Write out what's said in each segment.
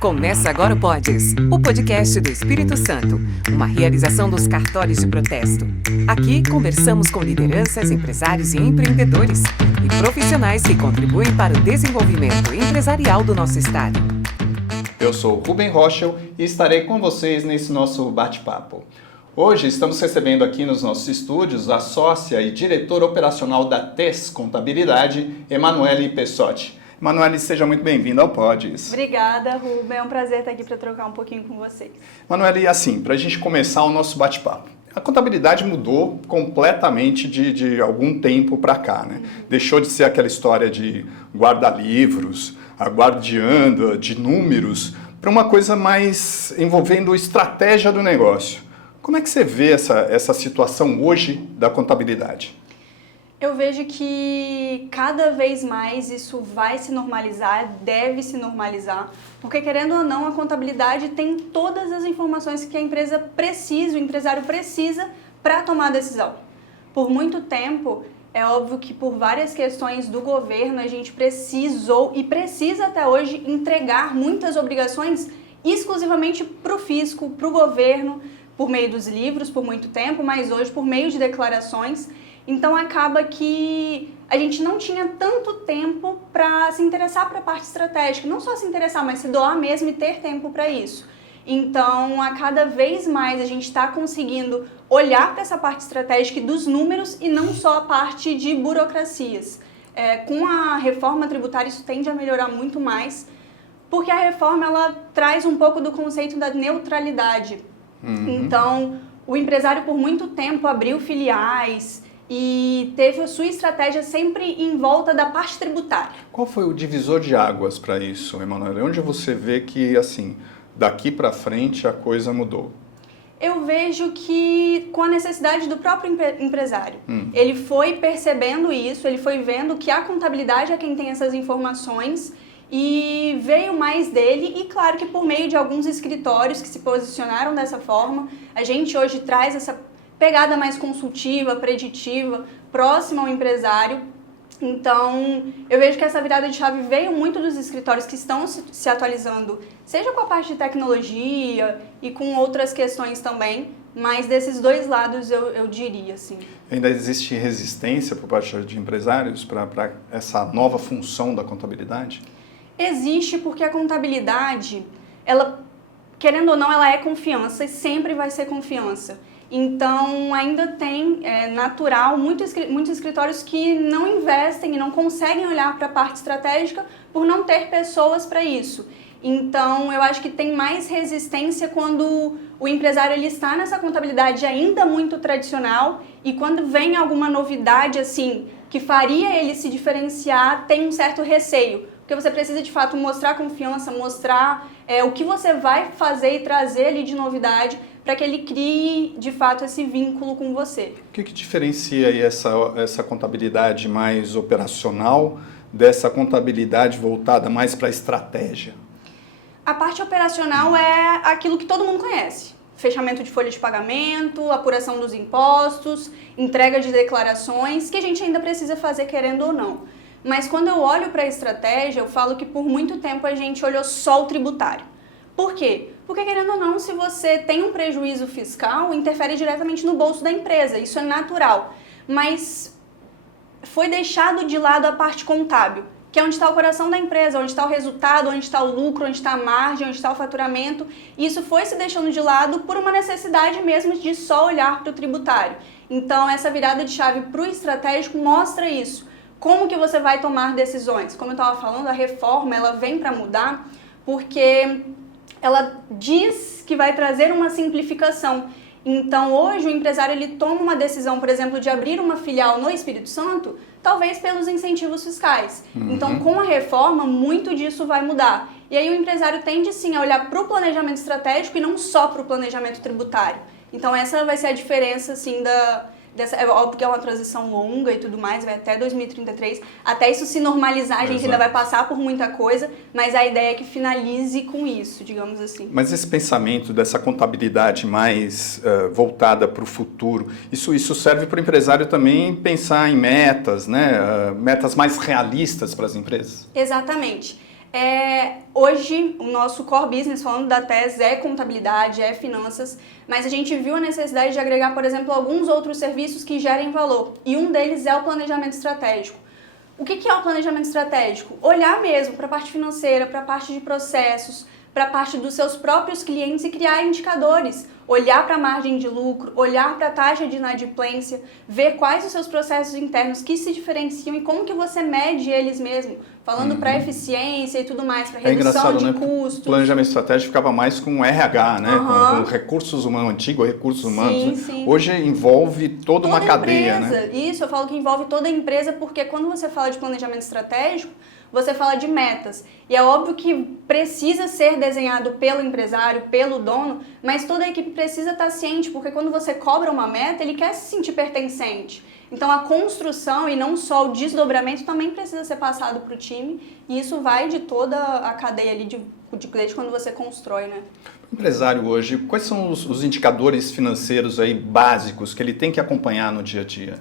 Começa agora o Podes, o podcast do Espírito Santo, uma realização dos cartórios de protesto. Aqui conversamos com lideranças, empresários e empreendedores e profissionais que contribuem para o desenvolvimento empresarial do nosso estado. Eu sou Rubem Rochel e estarei com vocês nesse nosso bate-papo. Hoje estamos recebendo aqui nos nossos estúdios a sócia e diretora operacional da TES Contabilidade, Emanuele Pessotti. Emanuele, seja muito bem-vinda ao Podes. Obrigada, Rubem. É um prazer estar aqui para trocar um pouquinho com vocês. Emanuele, assim, para a gente começar o nosso bate-papo. A contabilidade mudou completamente de algum tempo para cá, né? Deixou de ser aquela história de guarda-livros, guardiã de números, para uma coisa mais envolvendo estratégia do negócio. Como é que você vê essa situação hoje da contabilidade? Eu vejo que cada vez mais isso vai se normalizar, deve se normalizar, porque querendo ou não, a contabilidade tem todas as informações que a empresa precisa, o empresário precisa para tomar a decisão. Por muito tempo, é óbvio que por várias questões do governo, a gente precisou e precisa até hoje entregar muitas obrigações exclusivamente para o fisco, para o governo, por meio dos livros por muito tempo, mas hoje por meio de declarações. Então acaba que a gente não tinha tanto tempo para se interessar para a parte estratégica, não só se interessar, mas se doar mesmo e ter tempo para isso. Então, a cada vez mais a gente está conseguindo olhar para essa parte estratégica dos números e não só a parte de burocracias. Com a reforma tributária isso tende a melhorar muito mais, porque a reforma ela traz um pouco do conceito da neutralidade. Então, o empresário por muito tempo abriu filiais e teve a sua estratégia sempre em volta da parte tributária. Qual foi o divisor de águas para isso, Emanuele? Onde você vê que, assim, daqui para frente a coisa mudou? Eu vejo que com a necessidade do próprio empresário. Ele foi percebendo isso, ele foi vendo que a contabilidade é quem tem essas informações e veio mais dele e claro que por meio de alguns escritórios que se posicionaram dessa forma, a gente hoje traz essa pegada mais consultiva, preditiva, próxima ao empresário. Então, eu vejo que essa virada de chave veio muito dos escritórios que estão se atualizando, seja com a parte de tecnologia e com outras questões também, mas desses dois lados eu diria, assim. Ainda existe resistência por parte de empresários para essa nova função da contabilidade? Existe porque a contabilidade, ela, querendo ou não, ela é confiança e sempre vai ser confiança. Então, ainda tem, natural, muitos escritórios que não investem e não conseguem olhar para a parte estratégica por não ter pessoas para isso. Então, eu acho que tem mais resistência quando o empresário ele está nessa contabilidade ainda muito tradicional e quando vem alguma novidade assim que faria ele se diferenciar, tem um certo receio. Porque você precisa de fato mostrar confiança, mostrar o que você vai fazer e trazer ali de novidade para que ele crie, de fato, esse vínculo com você. O que diferencia aí essa contabilidade mais operacional dessa contabilidade voltada mais para a estratégia? A parte operacional é aquilo que todo mundo conhece. Fechamento de folha de pagamento, apuração dos impostos, entrega de declarações, que a gente ainda precisa fazer querendo ou não. Mas quando eu olho para a estratégia, eu falo que por muito tempo a gente olhou só o tributário. Por quê? Porque, querendo ou não, se você tem um prejuízo fiscal, interfere diretamente no bolso da empresa, isso é natural. Mas foi deixado de lado a parte contábil, que é onde está o coração da empresa, onde está o resultado, onde está o lucro, onde está a margem, onde está o faturamento. E isso foi se deixando de lado por uma necessidade mesmo de só olhar para o tributário. Então, essa virada de chave para o estratégico mostra isso. Como que você vai tomar decisões? Como eu estava falando, a reforma ela vem para mudar porque ela diz que vai trazer uma simplificação. Então, hoje, o empresário ele toma uma decisão, por exemplo, de abrir uma filial no Espírito Santo, talvez pelos incentivos fiscais. Então, com a reforma, muito disso vai mudar. E aí, o empresário tende, sim, a olhar para o planejamento estratégico e não só para o planejamento tributário. Então, essa vai ser a diferença, assim, é óbvio que é uma transição longa e tudo mais, vai até 2033, até isso se normalizar, a gente ainda vai passar por muita coisa, mas a ideia é que finalize com isso, digamos assim. Mas esse pensamento dessa contabilidade mais voltada para o futuro, isso serve para o empresário também pensar em metas, né? Metas mais realistas para as empresas? Exatamente. Hoje, o nosso core business, falando da TES, é contabilidade, é finanças, mas a gente viu a necessidade de agregar, por exemplo, alguns outros serviços que gerem valor, e um deles é o planejamento estratégico. O que é o planejamento estratégico? Olhar mesmo para a parte financeira, para a parte de processos, para a parte dos seus próprios clientes e criar indicadores. Olhar para a margem de lucro, olhar para a taxa de inadimplência, ver quais os seus processos internos que se diferenciam e como que você mede eles mesmo, falando para eficiência e tudo mais, para redução de custos. O planejamento estratégico ficava mais com RH, né? Com recursos humanos, antigo recursos humanos. Sim, sim. Hoje envolve toda uma cadeia, empresa, né? Isso, eu falo que envolve toda a empresa, porque quando você fala de planejamento estratégico, você fala de metas. E é óbvio que precisa ser desenhado pelo empresário, pelo dono, mas toda a equipe precisa estar ciente, porque quando você cobra uma meta, ele quer se sentir pertencente. Então a construção e não só o desdobramento também precisa ser passado para o time, e isso vai de toda a cadeia ali desde quando você constrói, né? O empresário hoje, quais são os indicadores financeiros aí básicos que ele tem que acompanhar no dia a dia?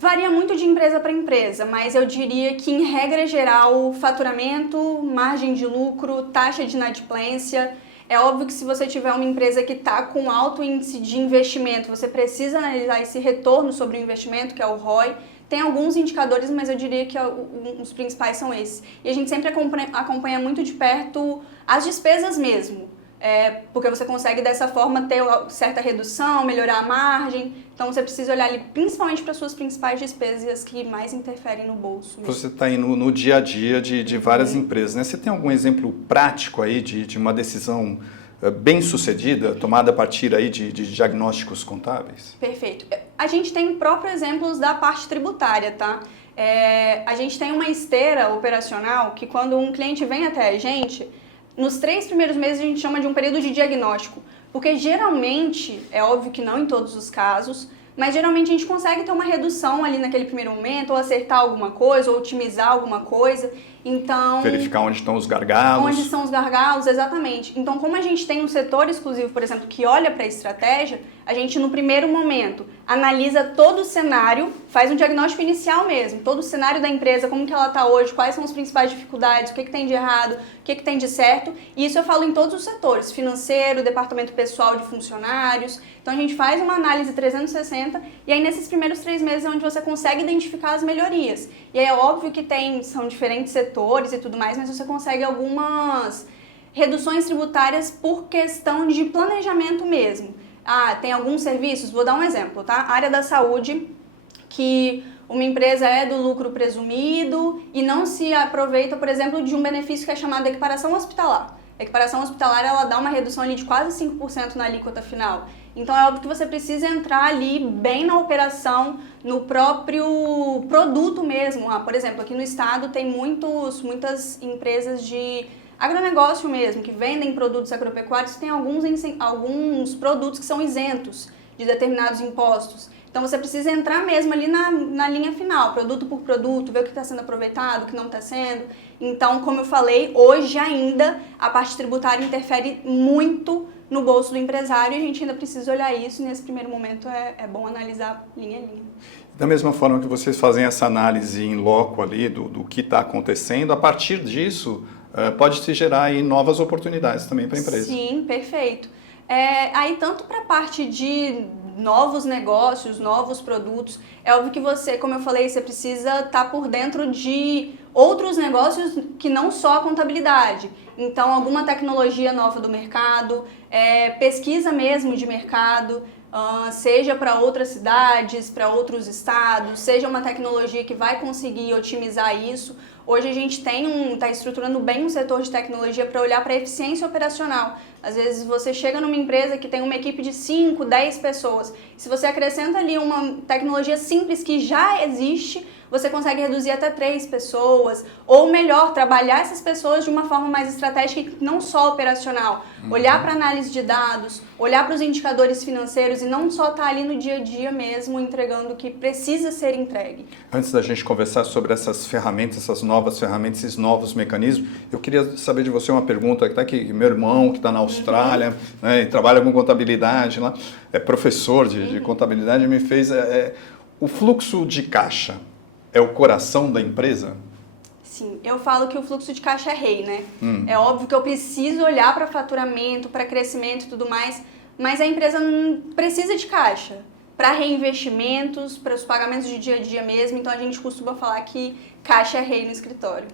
Varia muito de empresa para empresa, mas eu diria que, em regra geral, faturamento, margem de lucro, taxa de inadimplência. É óbvio que se você tiver uma empresa que está com alto índice de investimento, você precisa analisar esse retorno sobre o investimento, que é o ROI. Tem alguns indicadores, mas eu diria que os principais são esses. E a gente sempre acompanha muito de perto as despesas mesmo. Porque você consegue dessa forma ter certa redução, melhorar a margem, então você precisa olhar ali principalmente para as suas principais despesas que mais interferem no bolso. Você está aí no dia a dia de várias empresas, né? Você tem algum exemplo prático aí de uma decisão bem sucedida, tomada a partir aí de diagnósticos contábeis? Perfeito. A gente tem próprios exemplos da parte tributária, tá? A gente tem uma esteira operacional que quando um cliente vem até a gente, nos 3 primeiros meses a gente chama de um período de diagnóstico, porque geralmente, é óbvio que não em todos os casos, mas geralmente a gente consegue ter uma redução ali naquele primeiro momento, ou acertar alguma coisa, ou otimizar alguma coisa. Então, verificar onde estão os gargalos. Onde estão os gargalos, exatamente. Então, como a gente tem um setor exclusivo, por exemplo, que olha para a estratégia, a gente no primeiro momento analisa todo o cenário, faz um diagnóstico inicial mesmo, todo o cenário da empresa, como que ela está hoje, quais são as principais dificuldades, o que tem de errado, o que tem de certo. E isso eu falo em todos os setores, financeiro, departamento pessoal de funcionários. Então, a gente faz uma análise 360 e aí nesses primeiros 3 meses é onde você consegue identificar as melhorias. E aí é óbvio que são diferentes setores e tudo mais, mas você consegue algumas reduções tributárias por questão de planejamento mesmo. Tem alguns serviços, vou dar um exemplo, tá? A área da saúde, que uma empresa é do lucro presumido e não se aproveita, por exemplo, de um benefício que é chamado de equiparação hospitalar. A equiparação hospitalar, ela dá uma redução ali de quase 5% na alíquota final. Então, é óbvio que você precisa entrar ali bem na operação, no próprio produto mesmo. Por exemplo, aqui no estado tem muitas empresas de agronegócio mesmo, que vendem produtos agropecuários, tem alguns produtos que são isentos de determinados impostos. Então, você precisa entrar mesmo ali na linha final, produto por produto, ver o que está sendo aproveitado, o que não está sendo. Então, como eu falei, hoje ainda a parte tributária interfere muito no bolso do empresário e a gente ainda precisa olhar isso. E nesse primeiro momento é bom analisar linha a linha. Da mesma forma que vocês fazem essa análise em loco ali do que está acontecendo, a partir disso pode se gerar aí novas oportunidades também para a empresa. Sim, perfeito. Aí tanto para a parte de novos negócios, novos produtos, é óbvio que você, como eu falei, você precisa estar por dentro de outros negócios que não só a contabilidade. Então, alguma tecnologia nova do mercado, pesquisa mesmo de mercado, seja para outras cidades, para outros estados, seja uma tecnologia que vai conseguir otimizar isso. Hoje a gente está estruturando bem um setor de tecnologia para olhar para a eficiência operacional. Às vezes você chega numa empresa que tem uma equipe de 5, 10 pessoas. Se você acrescenta ali uma tecnologia simples que já existe, você consegue reduzir até 3 pessoas. Ou melhor, trabalhar essas pessoas de uma forma mais estratégica e não só operacional. Olhar para a análise de dados, olhar para os indicadores financeiros e não só estar ali no dia a dia mesmo entregando o que precisa ser entregue. Antes da gente conversar sobre essas ferramentas, essas novas ferramentas, esses novos mecanismos, eu queria saber de você uma pergunta que está aqui. Meu irmão, que está na Austrália, né, e trabalha com contabilidade lá, é professor de contabilidade, me fez... o fluxo de caixa é o coração da empresa? Sim, eu falo que o fluxo de caixa é rei, né? É óbvio que eu preciso olhar para faturamento, para crescimento e tudo mais, mas a empresa precisa de caixa para reinvestimentos, para os pagamentos de dia a dia mesmo, então a gente costuma falar que caixa é rei no escritório.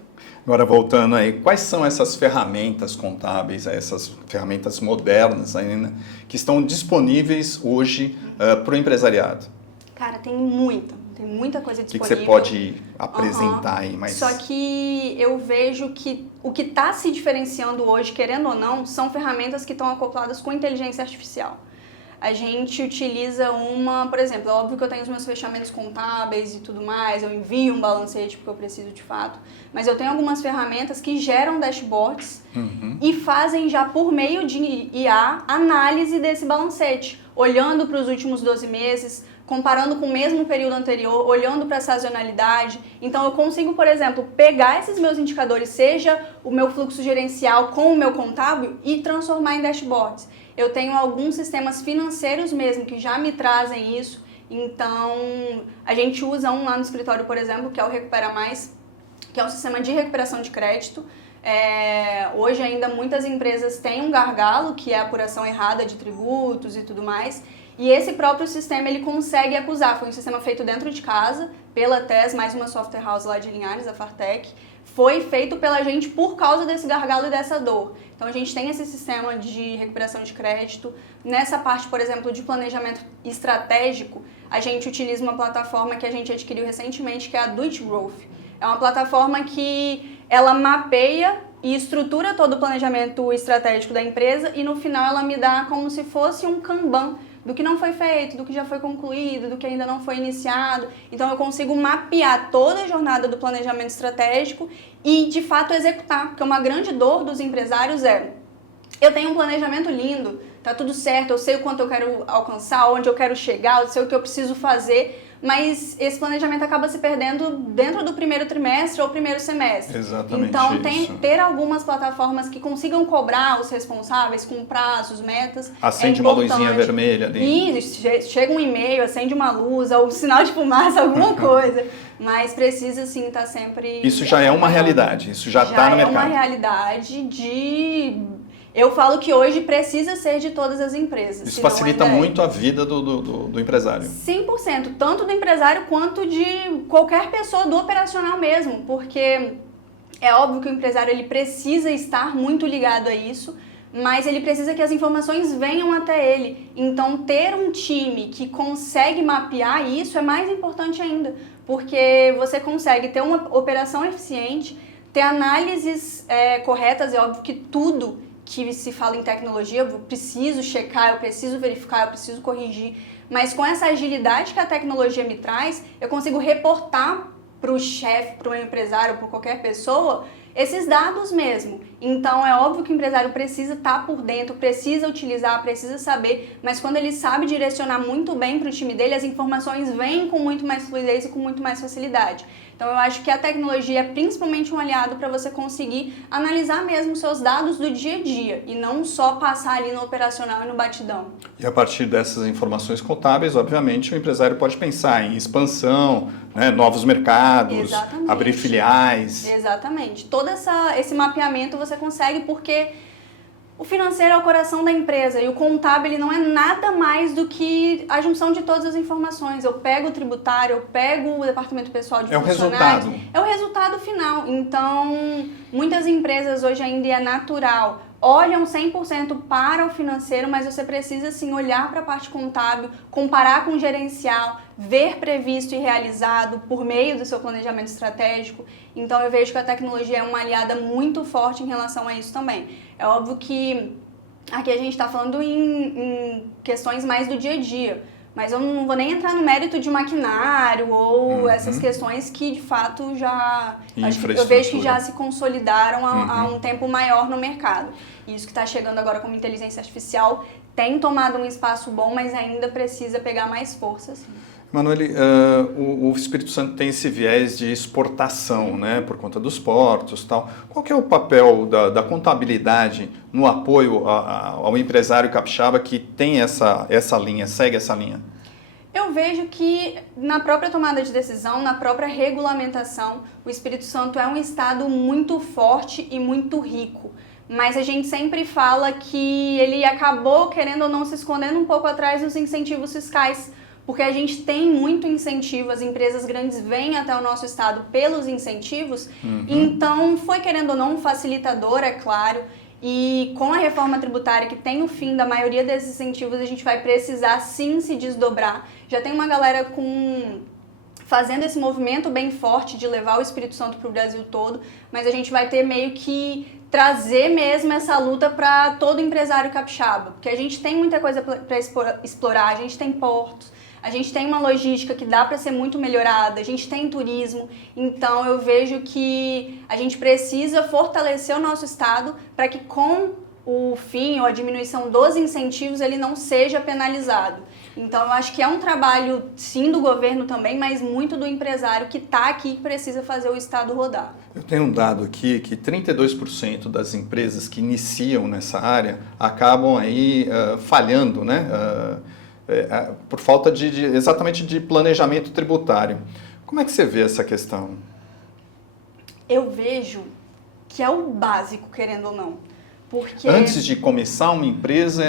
Agora, voltando aí, quais são essas ferramentas contábeis, essas ferramentas modernas ainda, que estão disponíveis hoje para o empresariado? Cara, tem muita coisa disponível. O que você pode apresentar aí? Mas... Só que eu vejo que o que está se diferenciando hoje, querendo ou não, são ferramentas que estão acopladas com inteligência artificial. A gente utiliza por exemplo, é óbvio que eu tenho os meus fechamentos contábeis e tudo mais, eu envio um balancete porque eu preciso de fato, mas eu tenho algumas ferramentas que geram dashboards e fazem já por meio de IA análise desse balancete, olhando para os últimos 12 meses, comparando com o mesmo período anterior, olhando para a sazonalidade. Então eu consigo, por exemplo, pegar esses meus indicadores, seja o meu fluxo gerencial com o meu contábil, e transformar em dashboards. Eu tenho alguns sistemas financeiros mesmo que já me trazem isso, então a gente usa um lá no escritório, por exemplo, que é o Recupera Mais, que é um sistema de recuperação de crédito. Hoje ainda muitas empresas têm um gargalo, que é a apuração errada de tributos e tudo mais, e esse próprio sistema ele consegue acusar. Foi um sistema feito dentro de casa, pela TES, mais uma software house lá de Linhares, a Fartec. Foi feito pela gente por causa desse gargalo e dessa dor. Então a gente tem esse sistema de recuperação de crédito. Nessa parte, por exemplo, de planejamento estratégico, a gente utiliza uma plataforma que a gente adquiriu recentemente, que é a Do It Growth. É uma plataforma que ela mapeia e estrutura todo o planejamento estratégico da empresa e no final ela me dá como se fosse um Kanban do que não foi feito, do que já foi concluído, do que ainda não foi iniciado. Então eu consigo mapear toda a jornada do planejamento estratégico e de fato executar, porque uma grande dor dos empresários eu tenho um planejamento lindo, tá tudo certo, eu sei o quanto eu quero alcançar, onde eu quero chegar, eu sei o que eu preciso fazer, mas esse planejamento acaba se perdendo dentro do primeiro trimestre ou primeiro semestre. Exatamente. Então, ter algumas plataformas que consigam cobrar os responsáveis com prazos, metas. Acende uma luzinha vermelha ali. Isso, chega um e-mail, acende uma luz, ou um sinal de fumaça, alguma coisa. Mas precisa, sim, estar sempre... Isso já é uma realidade, isso já está no mercado. Já é uma realidade Eu falo que hoje precisa ser de todas as empresas. Isso facilita muito a vida do empresário. 100%, tanto do empresário quanto de qualquer pessoa do operacional mesmo, porque é óbvio que o empresário ele precisa estar muito ligado a isso, mas ele precisa que as informações venham até ele. Então, ter um time que consegue mapear isso é mais importante ainda, porque você consegue ter uma operação eficiente, ter análises corretas, é óbvio que tudo que se fala em tecnologia, eu preciso checar, eu preciso verificar, eu preciso corrigir, mas com essa agilidade que a tecnologia me traz, eu consigo reportar para o chefe, para o empresário, para qualquer pessoa, esses dados mesmo. Então é óbvio que o empresário precisa estar por dentro, precisa utilizar, precisa saber, mas quando ele sabe direcionar muito bem para o time dele, as informações vêm com muito mais fluidez e com muito mais facilidade. Então eu acho que a tecnologia é principalmente um aliado para você conseguir analisar mesmo os seus dados do dia a dia e não só passar ali no operacional e no batidão. E a partir dessas informações contábeis, obviamente, o empresário pode pensar em expansão, né, novos mercados, Exatamente. Abrir filiais. Exatamente. Todo esse mapeamento você consegue porque o financeiro é o coração da empresa e o contábil ele não é nada mais do que a junção de todas as informações. Eu pego o tributário, eu pego o departamento pessoal de funcionários. É o resultado final. Então, muitas empresas hoje ainda é natural. Olham 100% para o financeiro, mas você precisa sim olhar para a parte contábil, comparar com o gerencial, ver previsto e realizado por meio do seu planejamento estratégico. Então eu vejo que a tecnologia é uma aliada muito forte em relação a isso também. É óbvio que aqui a gente está falando em questões mais do dia a dia, mas eu não vou nem entrar no mérito de maquinário ou essas questões que de fato já eu vejo que já se consolidaram há um tempo maior no mercado. Isso que está chegando agora como inteligência artificial tem tomado um espaço bom, mas ainda precisa pegar mais força. Assim. Manoeli, o Espírito Santo tem esse viés de exportação, né, por conta dos portos e tal. Qual que é o papel da contabilidade no apoio ao empresário capixaba que tem essa linha, segue essa linha? Eu vejo que na própria tomada de decisão, na própria regulamentação, o Espírito Santo é um estado muito forte e muito rico. Mas a gente sempre fala que ele acabou, querendo ou não, se escondendo um pouco atrás dos incentivos fiscais, porque a gente tem muito incentivo, as empresas grandes vêm até o nosso estado pelos incentivos, então foi, querendo ou não, um facilitador, é claro. E com a reforma tributária, que tem o fim da maioria desses incentivos, a gente vai precisar sim se desdobrar. Já tem uma galera fazendo esse movimento bem forte de levar o Espírito Santo para o Brasil todo, mas a gente vai ter meio que trazer mesmo essa luta para todo empresário capixaba, porque a gente tem muita coisa para explorar, a gente tem portos, a gente tem uma logística que dá para ser muito melhorada, a gente tem turismo, então eu vejo que a gente precisa fortalecer o nosso estado para que com o fim ou a diminuição dos incentivos ele não seja penalizado. Então eu acho que é um trabalho sim do governo também, mas muito do empresário que está aqui e precisa fazer o estado rodar. Eu tenho um dado aqui que 32% das empresas que iniciam nessa área acabam aí falhando, né? Por falta exatamente de planejamento tributário. Como é que você vê essa questão? Eu vejo que é o básico, querendo ou não. Porque... Antes de começar uma empresa,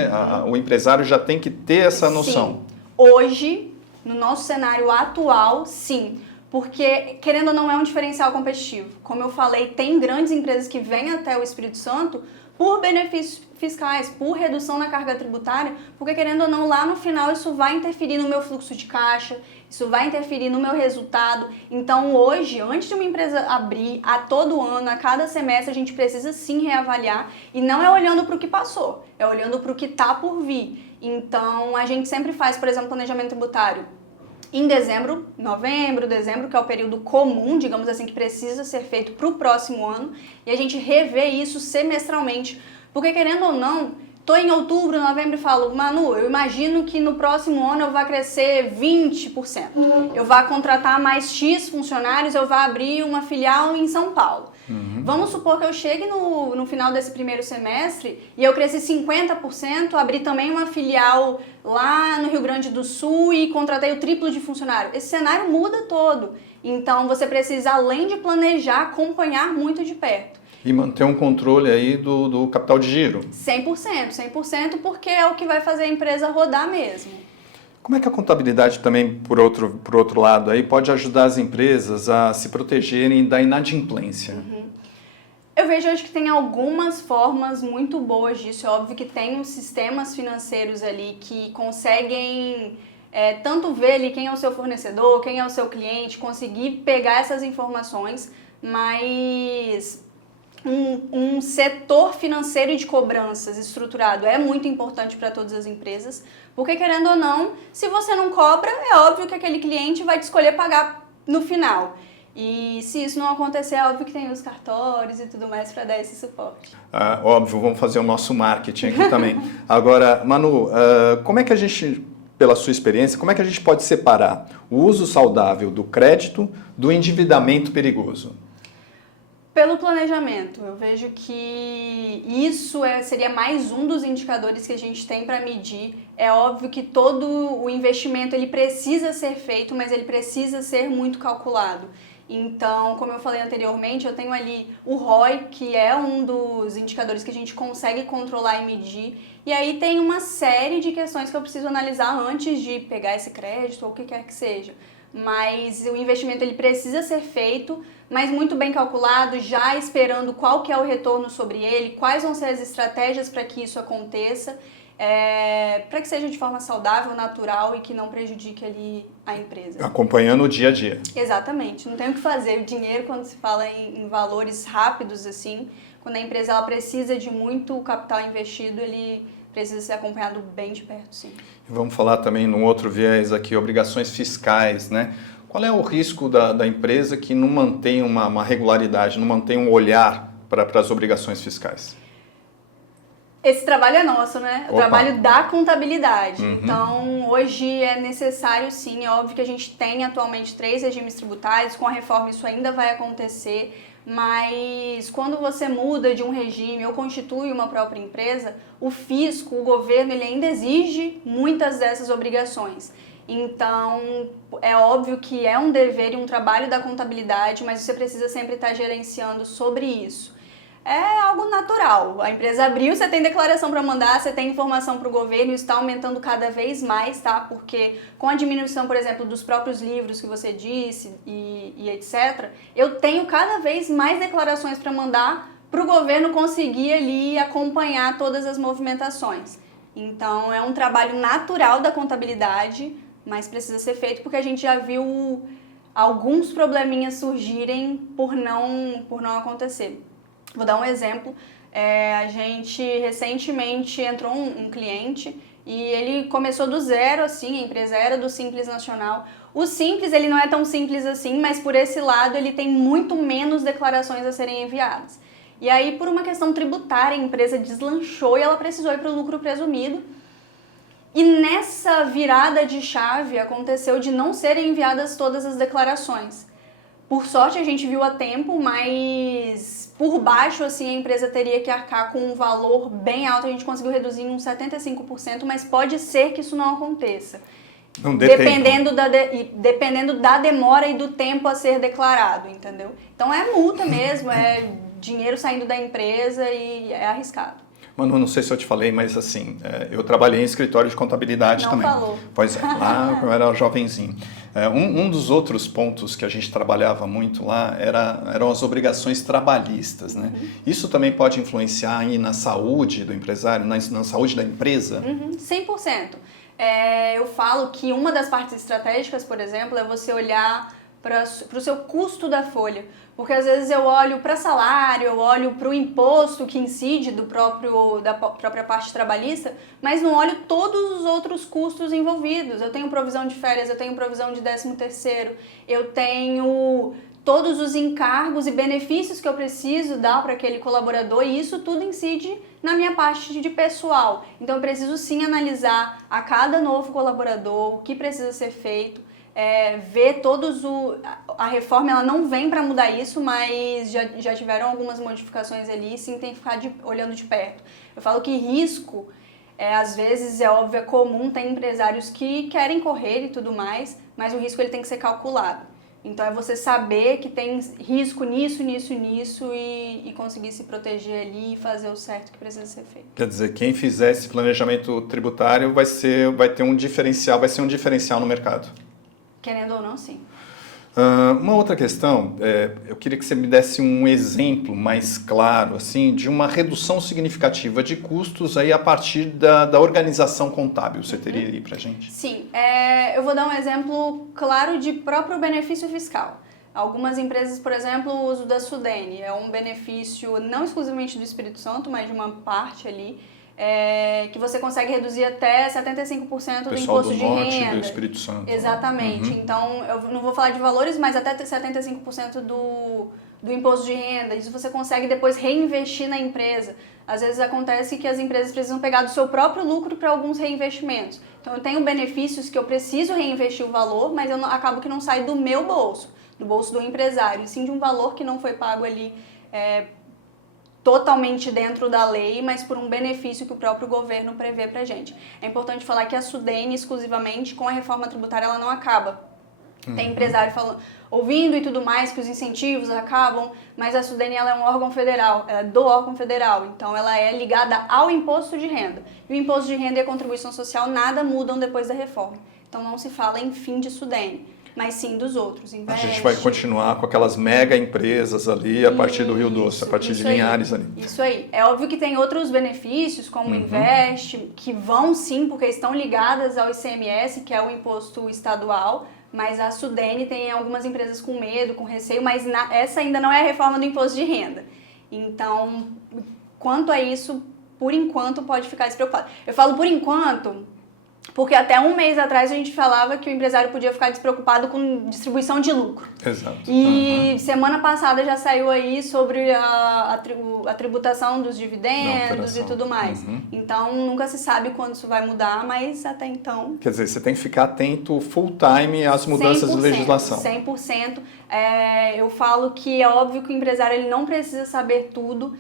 o empresário já tem que ter essa noção. Sim. Hoje, no nosso cenário atual, sim. Porque, querendo ou não, é um diferencial competitivo. Como eu falei, tem grandes empresas que vêm até o Espírito Santo por benefícios fiscais, por redução na carga tributária, porque, querendo ou não, lá no final isso vai interferir no meu fluxo de caixa, isso vai interferir no meu resultado. Então, hoje, antes de uma empresa abrir, a todo ano, a cada semestre, a gente precisa sim reavaliar, e não é olhando para o que passou, é olhando para o que está por vir. Então, a gente sempre faz, por exemplo, planejamento tributário em dezembro, novembro, dezembro, que é o período comum, digamos assim, que precisa ser feito para o próximo ano, e a gente revê isso semestralmente, porque, querendo ou não, estou em outubro, novembro e falo, Manu, eu imagino que no próximo ano eu vá crescer 20%, eu vá contratar mais X funcionários, eu vá abrir uma filial em São Paulo. Vamos supor que eu chegue no final desse primeiro semestre e eu cresci 50%, abri também uma filial lá no Rio Grande do Sul e contratei o triplo de funcionário. Esse cenário muda todo. Então você precisa, além de planejar, acompanhar muito de perto. E manter um controle aí do capital de giro. 100%, porque é o que vai fazer a empresa rodar mesmo. Como é que a contabilidade também, por outro lado, aí, pode ajudar as empresas a se protegerem da inadimplência? Eu vejo hoje que tem algumas formas muito boas disso. É óbvio que tem os sistemas financeiros ali que conseguem tanto ver ali quem é o seu fornecedor, quem é o seu cliente, conseguir pegar essas informações, mas um setor financeiro de cobranças estruturado é muito importante para todas as empresas, porque, querendo ou não, se você não cobra, é óbvio que aquele cliente vai te escolher pagar no final. E se isso não acontecer, é óbvio que tem os cartórios e tudo mais para dar esse suporte. Óbvio, vamos fazer o nosso marketing aqui também. Agora, Manu, como é que a gente, pela sua experiência, como é que a gente pode separar o uso saudável do crédito do endividamento perigoso? Pelo planejamento, eu vejo que isso seria mais um dos indicadores que a gente tem para medir. É óbvio que todo o investimento ele precisa ser feito, mas ele precisa ser muito calculado. Então, como eu falei anteriormente, eu tenho ali o ROI, que é um dos indicadores que a gente consegue controlar e medir. E aí tem uma série de questões que eu preciso analisar antes de pegar esse crédito ou o que quer que seja. Mas o investimento ele precisa ser feito, mas muito bem calculado, já esperando qual que é o retorno sobre ele, quais vão ser as estratégias para que isso aconteça, para que seja de forma saudável, natural e que não prejudique ali a empresa. Acompanhando o dia a dia. Exatamente, não tem o que fazer. O dinheiro, quando se fala em valores rápidos, assim, quando a empresa ela precisa de muito capital investido, ele precisa ser acompanhado bem de perto, sim. Vamos falar também num outro viés aqui, obrigações fiscais, né? Qual é o risco da empresa que não mantém uma regularidade, não mantém um olhar para as obrigações fiscais? Esse trabalho é nosso, né? O trabalho da contabilidade. Uhum. Então, hoje é necessário sim, é óbvio que a gente tem atualmente 3 regimes tributários, com a reforma isso ainda vai acontecer, mas quando você muda de um regime ou constitui uma própria empresa, o fisco, o governo, ele ainda exige muitas dessas obrigações. Então, é óbvio que é um dever e um trabalho da contabilidade, mas você precisa sempre estar gerenciando sobre isso. É algo natural. A empresa abriu, você tem declaração para mandar, você tem informação para o governo, isso está aumentando cada vez mais, tá? Porque com a diminuição, por exemplo, dos próprios livros que você disse e etc., eu tenho cada vez mais declarações para mandar para o governo conseguir ali acompanhar todas as movimentações. Então, é um trabalho natural da contabilidade, mas precisa ser feito porque a gente já viu alguns probleminhas surgirem por não acontecer. Vou dar um exemplo. A gente recentemente entrou um cliente e ele começou do zero, assim, a empresa era do Simples Nacional. O Simples, ele não é tão simples assim, mas por esse lado ele tem muito menos declarações a serem enviadas. E aí, por uma questão tributária, a empresa deslanchou e ela precisou ir para o lucro presumido. E nessa virada de chave aconteceu de não serem enviadas todas as declarações. Por sorte a gente viu a tempo, mas por baixo assim a empresa teria que arcar com um valor bem alto. A gente conseguiu reduzir em uns 75%, mas pode ser que isso não aconteça. Não dê dependendo da demora e do tempo a ser declarado, entendeu? Então é multa mesmo, é dinheiro saindo da empresa e é arriscado. Manu, não sei se eu te falei, mas assim, eu trabalhei em escritório de contabilidade não também. Falou. Pois é, lá quando eu era jovenzinho. Um dos outros pontos que a gente trabalhava muito lá eram as obrigações trabalhistas, né? Isso também pode influenciar aí na saúde do empresário, na saúde da empresa? 100%. Eu falo que uma das partes estratégicas, por exemplo, é você olhar para o seu custo da folha. Porque às vezes eu olho para salário, eu olho para o imposto que incide da própria parte trabalhista, mas não olho todos os outros custos envolvidos. Eu tenho provisão de férias, eu tenho provisão de 13º, eu tenho todos os encargos e benefícios que eu preciso dar para aquele colaborador e isso tudo incide na minha parte de pessoal. Então eu preciso sim analisar a cada novo colaborador, o que precisa ser feito. Ver a reforma ela não vem para mudar isso, mas já tiveram algumas modificações ali e sim tem que ficar olhando de perto. Eu falo que risco, às vezes é óbvio, é comum, tem empresários que querem correr e tudo mais, mas o risco ele tem que ser calculado. Então é você saber que tem risco nisso e conseguir se proteger ali e fazer o certo que precisa ser feito. Quer dizer, quem fizer esse planejamento tributário vai ter um diferencial, vai ser um diferencial no mercado. Querendo ou não, sim. Uma outra questão, eu queria que você me desse um exemplo mais claro, assim, de uma redução significativa de custos aí a partir da organização contábil. Você teria aí pra gente? Sim, eu vou dar um exemplo claro de próprio benefício fiscal. Algumas empresas, por exemplo, o uso da Sudene é um benefício não exclusivamente do Espírito Santo, mas de uma parte ali, que você consegue reduzir até 75% do imposto de renda. Pessoal do norte do Espírito Santo. Exatamente. Então, eu não vou falar de valores, mas até 75% do imposto de renda. Isso você consegue depois reinvestir na empresa. Às vezes acontece que as empresas precisam pegar do seu próprio lucro para alguns reinvestimentos. Então, eu tenho benefícios que eu preciso reinvestir o valor, mas eu acabo que não sai do meu bolso, do bolso do empresário, e sim de um valor que não foi pago ali totalmente dentro da lei, mas por um benefício que o próprio governo prevê pra gente. É importante falar que a Sudene, exclusivamente, com a reforma tributária, ela não acaba. Tem empresário ouvindo e tudo mais, que os incentivos acabam, mas a Sudene ela é um órgão federal, ela é do órgão federal, então ela é ligada ao imposto de renda. E o imposto de renda e a contribuição social nada mudam depois da reforma. Então não se fala em fim de Sudene, mas sim dos outros. A gente vai continuar com aquelas mega empresas ali a partir do Rio Doce, a partir de Linhares ali. Isso aí. É óbvio que tem outros benefícios, como o Invest, que vão sim, porque estão ligadas ao ICMS, que é o imposto estadual, mas a Sudene tem algumas empresas com medo, com receio, mas essa ainda não é a reforma do imposto de renda. Então, quanto a isso, por enquanto, pode ficar despreocupado. Eu falo por enquanto, porque até um mês atrás a gente falava que o empresário podia ficar despreocupado com distribuição de lucro. Exato. E semana passada já saiu aí sobre a tributação dos dividendos e tudo mais. Então, nunca se sabe quando isso vai mudar, mas até então... Quer dizer, você tem que ficar atento full time às mudanças de legislação. 100%. Eu falo que é óbvio que o empresário ele não precisa saber tudo,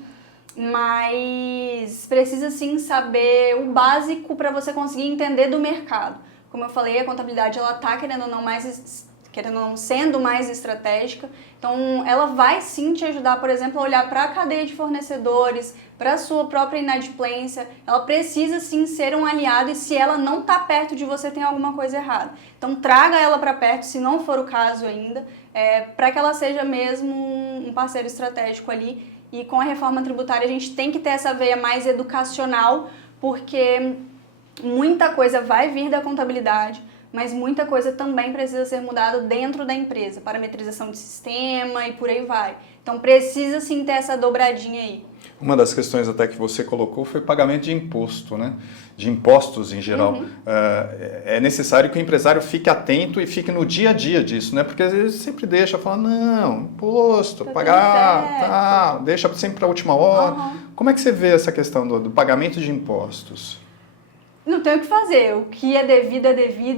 mas precisa sim saber o básico para você conseguir entender do mercado. Como eu falei, a contabilidade ela está querendo ou não sendo mais estratégica. Então, ela vai sim te ajudar, por exemplo, a olhar para a cadeia de fornecedores, para a sua própria inadimplência. Ela precisa sim ser um aliado e se ela não está perto de você, tem alguma coisa errada. Então, traga ela para perto, se não for o caso ainda, para que ela seja mesmo um parceiro estratégico ali. E com a reforma tributária, a gente tem que ter essa veia mais educacional, porque muita coisa vai vir da contabilidade, mas muita coisa também precisa ser mudada dentro da empresa, parametrização de sistema e por aí vai. Então precisa sim ter essa dobradinha aí. Uma das questões até que você colocou foi pagamento de imposto, né? De impostos em geral. É necessário que o empresário fique atento e fique no dia a dia disso, né? Porque às vezes sempre deixa, fala, não, imposto, pagar, deixa sempre para a última hora. Como é que você vê essa questão do pagamento de impostos? Não tem o que fazer. O que é devido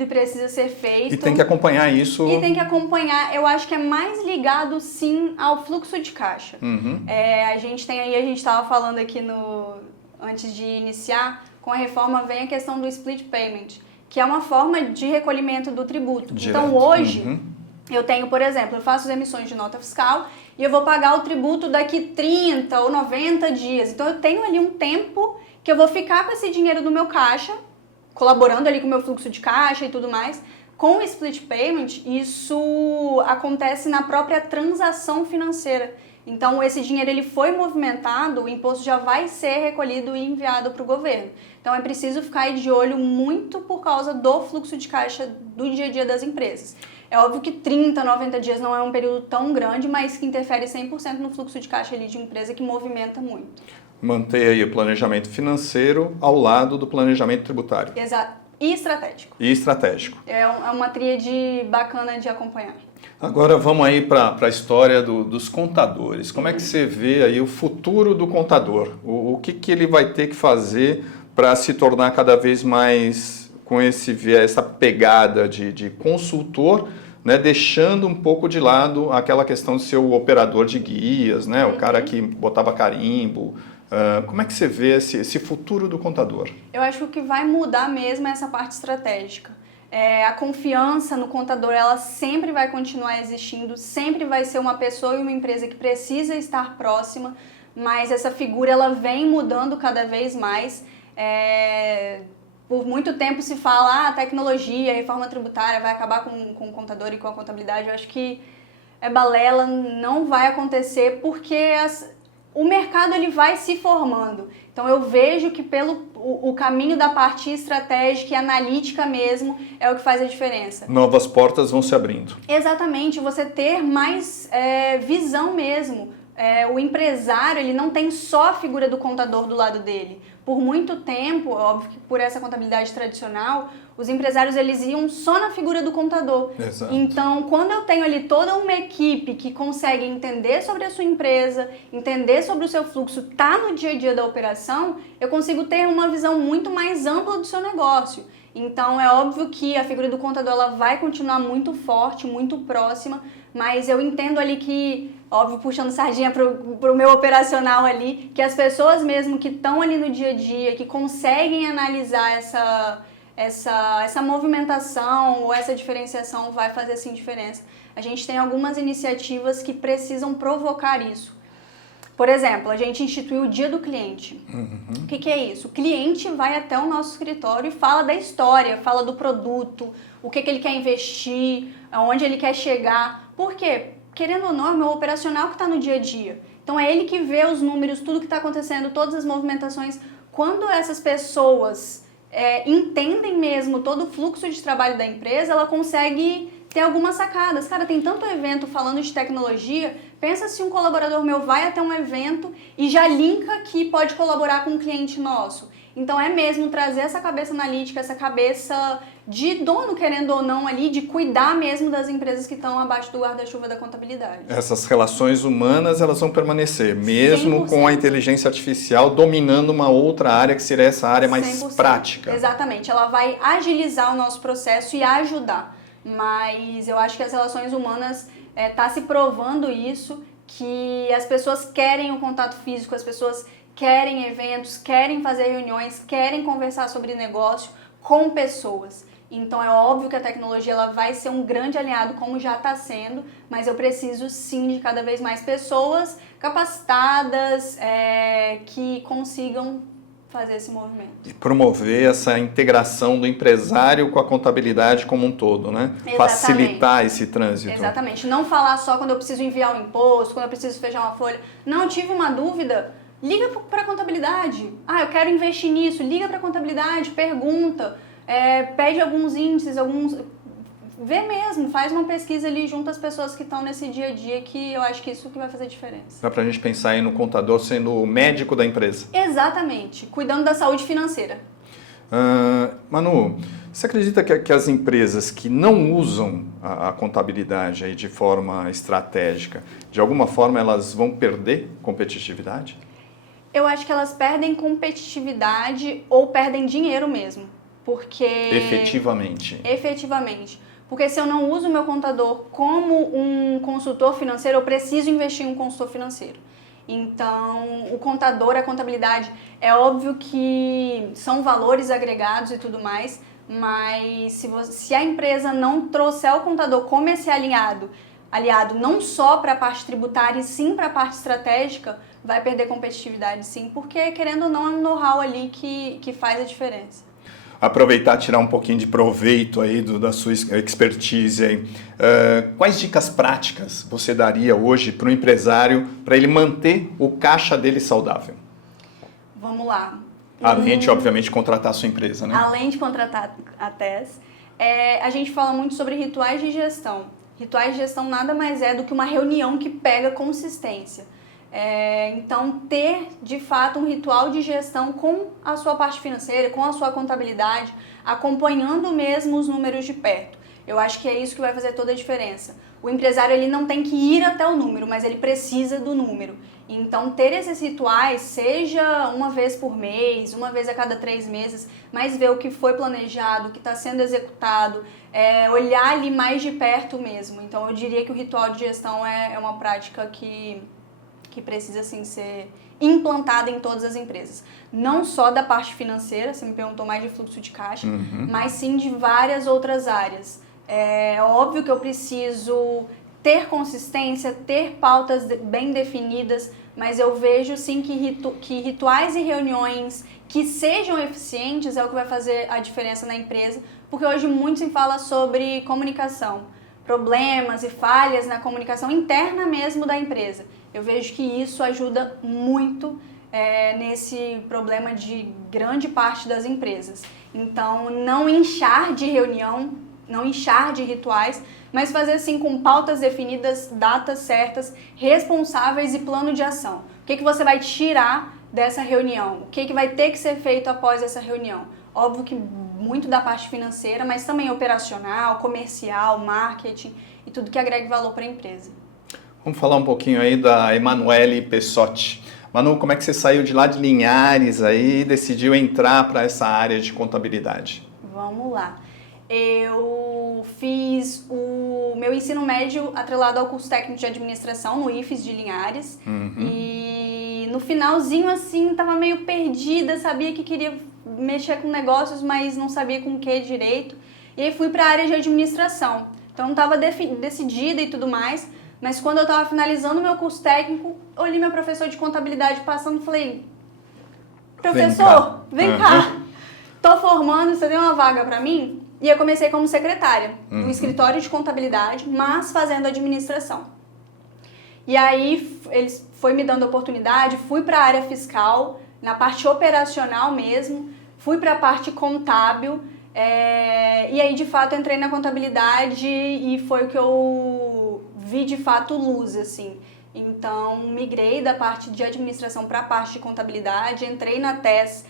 e precisa ser feito. E tem que acompanhar isso. E tem que acompanhar, eu acho que é mais ligado sim ao fluxo de caixa. A gente tem aí, a gente estava falando aqui antes de iniciar, com a reforma vem a questão do split payment, que é uma forma de recolhimento do tributo. Direto. Então hoje, eu tenho, por exemplo, eu faço as emissões de nota fiscal e eu vou pagar o tributo daqui 30 ou 90 dias. Então eu tenho ali um tempo que eu vou ficar com esse dinheiro no meu caixa, colaborando ali com o meu fluxo de caixa e tudo mais. Com o split payment, isso acontece na própria transação financeira. Então, esse dinheiro ele foi movimentado, o imposto já vai ser recolhido e enviado para o governo. Então, é preciso ficar aí de olho muito por causa do fluxo de caixa do dia a dia das empresas. É óbvio que 30, 90 dias não é um período tão grande, mas que interfere 100% no fluxo de caixa ali de uma empresa que movimenta muito. Manter aí o planejamento financeiro ao lado do planejamento tributário. Exato. E estratégico. E estratégico. É uma tríade bacana de acompanhar. Agora vamos aí para a história dos contadores. Como é que você vê aí o futuro do contador? O que ele vai ter que fazer para se tornar cada vez mais com essa pegada de consultor, né, deixando um pouco de lado aquela questão de ser o operador de guias, né, o cara que botava carimbo. Como é que você vê esse futuro do contador? Eu acho que o que vai mudar mesmo é essa parte estratégica. A confiança no contador, ela sempre vai continuar existindo, sempre vai ser uma pessoa e uma empresa que precisa estar próxima, mas essa figura ela vem mudando cada vez mais. Por muito tempo se fala, a tecnologia, a reforma tributária vai acabar com o contador e com a contabilidade. Eu acho que é balela, não vai acontecer porque o mercado ele vai se formando. Então eu vejo que o caminho da parte estratégica e analítica mesmo é o que faz a diferença. Novas portas vão se abrindo. Exatamente, você ter mais visão mesmo. O empresário ele não tem só a figura do contador do lado dele. Por muito tempo, óbvio que por essa contabilidade tradicional, os empresários eles iam só na figura do contador. Exato. Então, quando eu tenho ali toda uma equipe que consegue entender sobre a sua empresa, entender sobre o seu fluxo, tá no dia a dia da operação, eu consigo ter uma visão muito mais ampla do seu negócio. Então, é óbvio que a figura do contador ela vai continuar muito forte, muito próxima, mas eu entendo ali que, óbvio, puxando sardinha pro meu operacional ali, que as pessoas mesmo que estão ali no dia a dia, que conseguem analisar essa movimentação ou essa diferenciação vai fazer sim diferença. A gente tem algumas iniciativas que precisam provocar isso. Por exemplo, a gente instituiu o Dia do Cliente. O que é isso? O cliente vai até o nosso escritório e fala da história, fala do produto, o que ele quer investir, aonde ele quer chegar. Por quê? Querendo ou não, é o meu operacional que está no dia a dia. Então é ele que vê os números, tudo que está acontecendo, todas as movimentações. Quando essas pessoas entendem mesmo todo o fluxo de trabalho da empresa, ela consegue ter algumas sacadas. Cara, tem tanto evento falando de tecnologia, pensa se um colaborador meu vai até um evento e já linka que pode colaborar com um cliente nosso. Então é mesmo trazer essa cabeça analítica, essa cabeça de dono, querendo ou não ali, de cuidar mesmo das empresas que estão abaixo do guarda-chuva da contabilidade. Essas relações humanas, elas vão permanecer, mesmo 100%. com a inteligência artificial dominando uma outra área, que seria essa área mais 100%. prática. Exatamente, ela vai agilizar o nosso processo e ajudar. Mas eu acho que as relações humanas tá se provando isso, que as pessoas querem o contato físico, as pessoas querem eventos, querem fazer reuniões, querem conversar sobre negócio com pessoas. Então é óbvio que a tecnologia ela vai ser um grande aliado, como já está sendo, mas eu preciso sim de cada vez mais pessoas capacitadas que consigam fazer esse movimento. E promover essa integração do empresário com a contabilidade como um todo, né? Exatamente. Facilitar esse trânsito. Exatamente. Não falar só quando eu preciso enviar um imposto, quando eu preciso fechar uma folha. Não, eu tive uma dúvida, liga para a contabilidade. Ah, eu quero investir nisso, liga para a contabilidade, pergunta. Pede alguns índices, vê mesmo, faz uma pesquisa ali junto às pessoas que estão nesse dia a dia, que eu acho que isso que vai fazer diferença. Dá pra gente pensar aí no contador sendo o médico da empresa. Exatamente, cuidando da saúde financeira. Manu, você acredita que as empresas que não usam a contabilidade aí de forma estratégica, de alguma forma elas vão perder competitividade? Eu acho que elas perdem competitividade ou perdem dinheiro mesmo. Porque... Efetivamente. Porque se eu não uso o meu contador como um consultor financeiro, eu preciso investir em um consultor financeiro. Então, o contador, a contabilidade, é óbvio que são valores agregados e tudo mais, mas se a empresa não trouxer o contador como esse aliado não só para a parte tributária e sim para a parte estratégica, vai perder competitividade sim, porque querendo ou não é um know-how ali que faz a diferença. Aproveitar, tirar um pouquinho de proveito aí da sua expertise aí. Quais dicas práticas você daria hoje para o empresário para ele manter o caixa dele saudável? Vamos lá. Além de, obviamente, contratar a sua empresa, né? Além de contratar a TES, a gente fala muito sobre rituais de gestão. Rituais de gestão nada mais é do que uma reunião que pega consistência. Então, ter de fato um ritual de gestão com a sua parte financeira, com a sua contabilidade, acompanhando mesmo os números de perto. Eu acho que é isso que vai fazer toda a diferença. O empresário ele não tem que ir até o número, mas ele precisa do número. Então, ter esses rituais, seja uma vez por mês, uma vez a cada 3 meses, mas ver o que foi planejado, o que está sendo executado, olhar ali mais de perto mesmo. Então, eu diria que o ritual de gestão é uma prática que precisa assim, ser implantada em todas as empresas. Não só da parte financeira, você me perguntou mais de fluxo de caixa, mas sim de várias outras áreas. É óbvio que eu preciso ter consistência, ter pautas bem definidas, mas eu vejo sim que rituais e reuniões que sejam eficientes é o que vai fazer a diferença na empresa, porque hoje muito se fala sobre comunicação, problemas e falhas na comunicação interna mesmo da empresa. Eu vejo que isso ajuda muito nesse problema de grande parte das empresas. Então, não inchar de reunião, não inchar de rituais, mas fazer assim com pautas definidas, datas certas, responsáveis e plano de ação. O que você vai tirar dessa reunião? O que vai ter que ser feito após essa reunião? Óbvio que muito da parte financeira, mas também operacional, comercial, marketing e tudo que agregue valor para a empresa. Vamos falar um pouquinho aí da Emanuele Pessotti. Manu, como é que você saiu de lá de Linhares aí e decidiu entrar para essa área de contabilidade? Vamos lá. Eu fiz o meu ensino médio atrelado ao curso técnico de administração no IFES de Linhares. E no finalzinho, assim, tava meio perdida, sabia que queria mexer com negócios, mas não sabia com o que direito. E aí fui para a área de administração. Então não estava decidida e tudo mais, mas quando eu estava finalizando o meu curso técnico, olhei meu professor de contabilidade passando e falei: professor, vem cá. Tô formando, você tem uma vaga para mim? E eu comecei como secretária no escritório de contabilidade, mas fazendo administração. E aí ele foi me dando oportunidade, fui para a área fiscal, na parte operacional mesmo, fui para a parte contábil, e aí de fato entrei na contabilidade e foi o que eu vi de fato luz, assim. Então migrei da parte de administração para a parte de contabilidade, entrei na TES.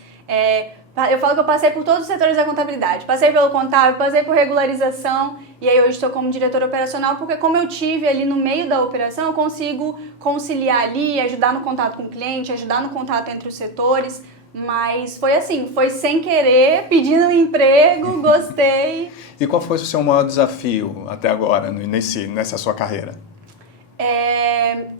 Eu falo que eu passei por todos os setores da contabilidade. Passei pelo contábil, passei por regularização e aí hoje estou como diretora operacional porque como eu tive ali no meio da operação, eu consigo conciliar ali, ajudar no contato com o cliente, ajudar no contato entre os setores. Mas foi assim, foi sem querer, pedindo um emprego, gostei. E qual foi o seu maior desafio até agora, nessa sua carreira?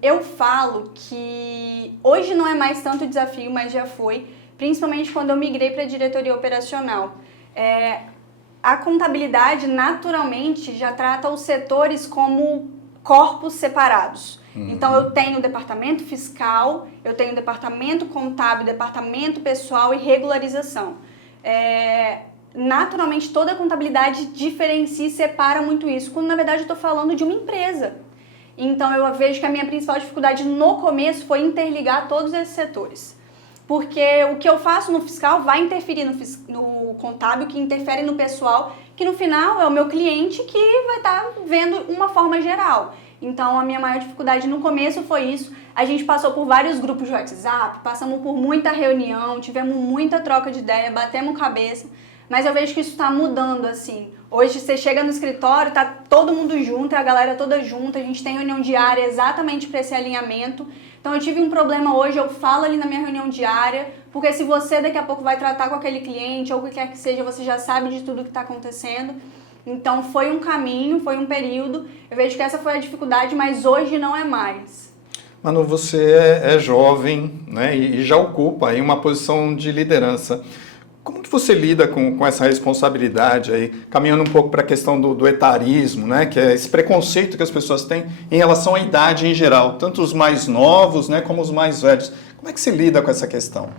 Eu falo que hoje não é mais tanto desafio, mas já foi. Principalmente quando eu migrei para a diretoria operacional. A contabilidade, naturalmente, já trata os setores como corpos separados. Então, eu tenho o departamento fiscal, eu tenho o departamento contábil, departamento pessoal e regularização. Naturalmente, toda a contabilidade diferencia e separa muito isso, quando, na verdade, eu estou falando de uma empresa. Então, eu vejo que a minha principal dificuldade no começo foi interligar todos esses setores. Porque o que eu faço no fiscal vai interferir no contábil, que interfere no pessoal, que no final é o meu cliente que vai estar vendo uma forma geral. Então, a minha maior dificuldade no começo foi isso. A gente passou por vários grupos de WhatsApp, passamos por muita reunião, tivemos muita troca de ideia, batemos cabeça, mas eu vejo que isso está mudando, assim. Hoje, você chega no escritório, tá todo mundo junto, a galera toda junta, a gente tem reunião diária exatamente para esse alinhamento. Então, eu tive um problema hoje, eu falo ali na minha reunião diária, porque se você daqui a pouco vai tratar com aquele cliente, ou o que quer que seja, você já sabe de tudo que está acontecendo. Então, foi um caminho, foi um período. Eu vejo que essa foi a dificuldade, mas hoje não é mais. Manu, você é jovem, né, e já ocupa aí uma posição de liderança. Como que você lida com essa responsabilidade aí, caminhando um pouco para a questão do etarismo, né, que é esse preconceito que as pessoas têm em relação à idade em geral, tanto os mais novos, né, como os mais velhos. Como é que se lida com essa questão?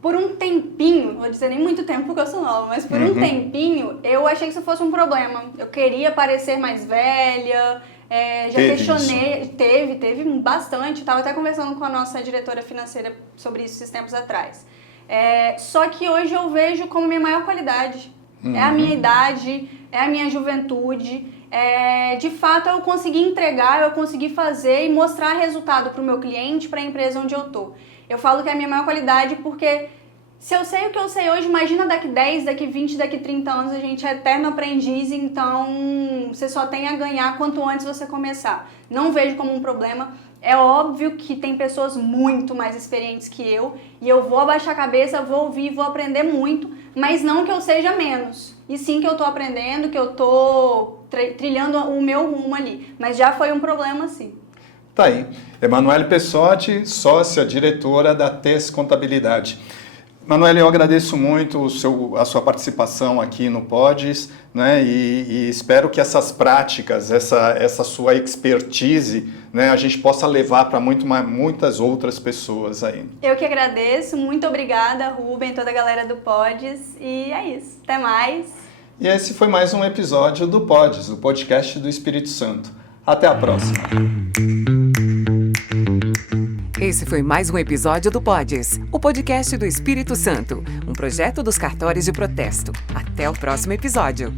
Por um tempinho, não vou dizer nem muito tempo porque eu sou nova, mas por um tempinho eu achei que isso fosse um problema. Eu queria parecer mais velha, já questionei, teve bastante, estava até conversando com a nossa diretora financeira sobre isso esses tempos atrás. Só que hoje eu vejo como minha maior qualidade. É a minha idade, é a minha juventude. De fato, eu consegui entregar, eu consegui fazer e mostrar resultado para o meu cliente, para a empresa onde eu estou. Eu falo que é a minha maior qualidade porque se eu sei o que eu sei hoje, imagina daqui 10, daqui 20, daqui 30 anos, a gente é eterno aprendiz, então você só tem a ganhar quanto antes você começar. Não vejo como um problema. É óbvio que tem pessoas muito mais experientes que eu e eu vou abaixar a cabeça, vou ouvir, vou aprender muito, mas não que eu seja menos. E sim que eu tô aprendendo, que eu tô trilhando o meu rumo ali. Mas já foi um problema, sim. Tá aí. Emanuele Pessotti, sócia diretora da TES Contabilidade. Emanuele, eu agradeço muito a sua participação aqui no Pods, né, e espero que essas práticas, essa sua expertise, né, a gente possa levar para muitas outras pessoas aí. Eu que agradeço, muito obrigada, Rubem, toda a galera do Pods, e é isso, até mais. E esse foi mais um episódio do Pods, o podcast do Espírito Santo. Até a próxima. Esse foi mais um episódio do Pods, o podcast do Espírito Santo, um projeto dos cartórios de protesto. Até o próximo episódio.